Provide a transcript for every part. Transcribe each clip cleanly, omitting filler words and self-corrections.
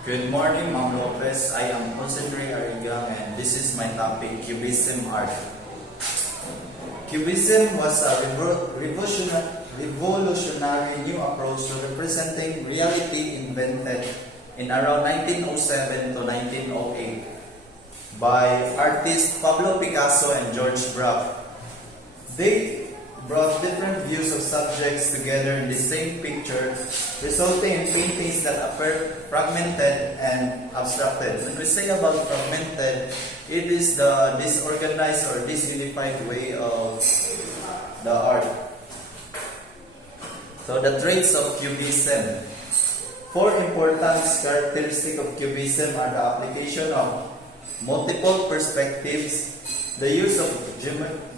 Good morning, Ma'am Lopez. I am Jose Arigang and this is my topic, Cubism art. Cubism was a revolutionary new approach to representing reality invented in around 1907 to 1908 by artists Pablo Picasso and George Braque. They brought different views of subjects together in the same picture, resulting in paintings that appear fragmented and abstracted. When we say about fragmented, it is the disorganized or disunified way of the art. So the traits of Cubism. Four important characteristics of Cubism are the application of multiple perspectives, the use of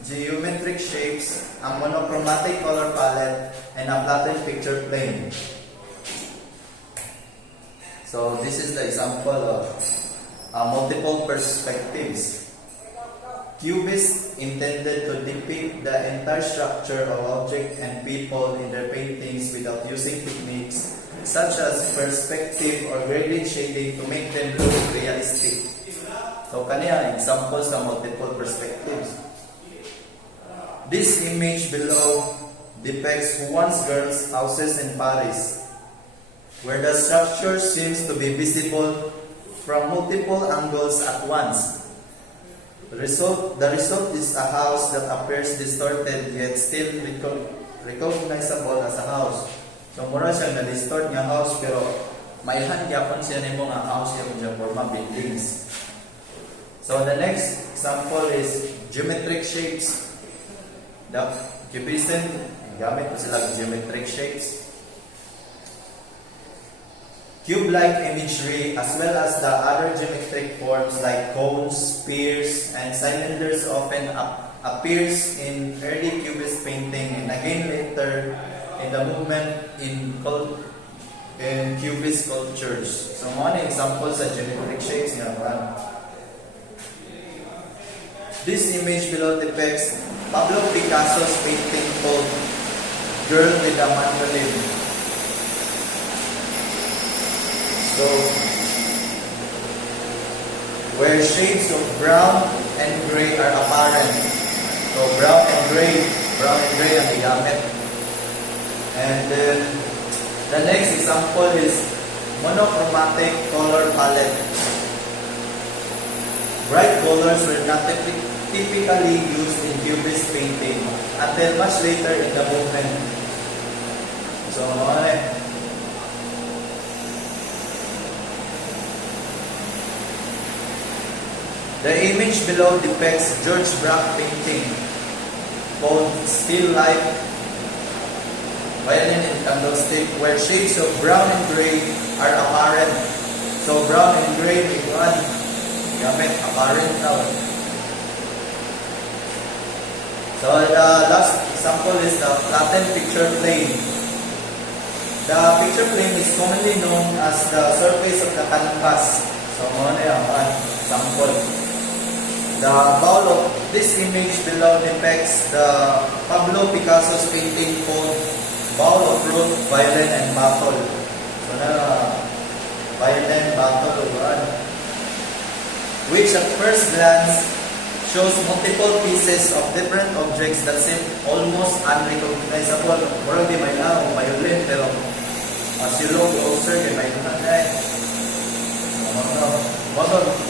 geometric shapes, a monochromatic color palette, and a flattened picture plane. So this is the example of multiple perspectives. Cubists intended to depict the entire structure of objects and people in their paintings without using techniques such as perspective or graded shading to make them look realistic. So kanya examples ng multiple perspectives. This image below depicts Juan's girls' houses in Paris, where the structure seems to be visible from multiple angles at once. The result is a house that appears distorted yet still recognizable as a house. So mura siya na-distort nga house pero maihan gyapon siya nimo nga house yung forma buildings. So the next example is geometric shapes. The Cubism, gamit po sila geometric shapes. Cube-like imagery as well as the other geometric forms like cones, spheres, and cylinders often appears in early Cubist painting and again later in the movement in Cubist sculptures. So one example sa geometric shapes nga ba? This image below depicts Pablo Picasso's painting called Girl with a Mandolin. So, where shades of brown and gray are apparent. So, brown and gray ang gigamit. And then, the next example is monochromatic color palette. Bright colors were not typically used in Cubist painting until much later in the movement. So, the image below depicts George Braque painting called Still Life, Violin and Candlestick, where shades of brown and gray are apparent. So, brown and gray may one gamit apparent now. So the last example is the flattened picture plane. The picture plane is commonly known as the surface of the canvas. So muna yung example. The bowl of this image below depicts the Pablo Picasso's painting called Bowl of Fruit, Violin and Bottle. So na violin, bottle, which at first glance shows multiple pieces of different objects that seem almost unrecognizable. Murag di may lang, violin, pero as you look closer, may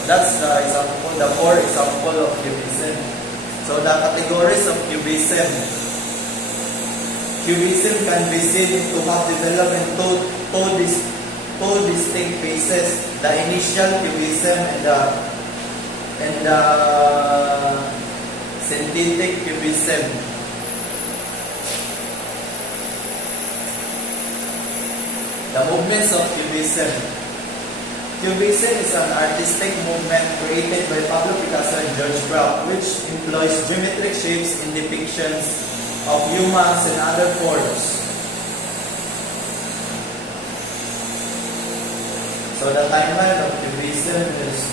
that's the example, the four example of Cubism. So the categories of Cubism. Cubism can be seen to have developed in two distinct phases: the initial Cubism and the synthetic Cubism. The movements of Cubism. Cubism is an artistic movement created by Pablo Picasso and George Braque, which employs geometric shapes in depictions of humans and other forms. So the timeline of Cubism is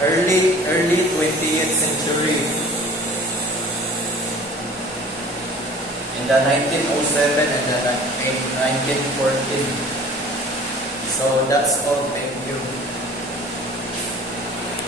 early 20th century. In the 1907 and the 1914. So that's all. Thank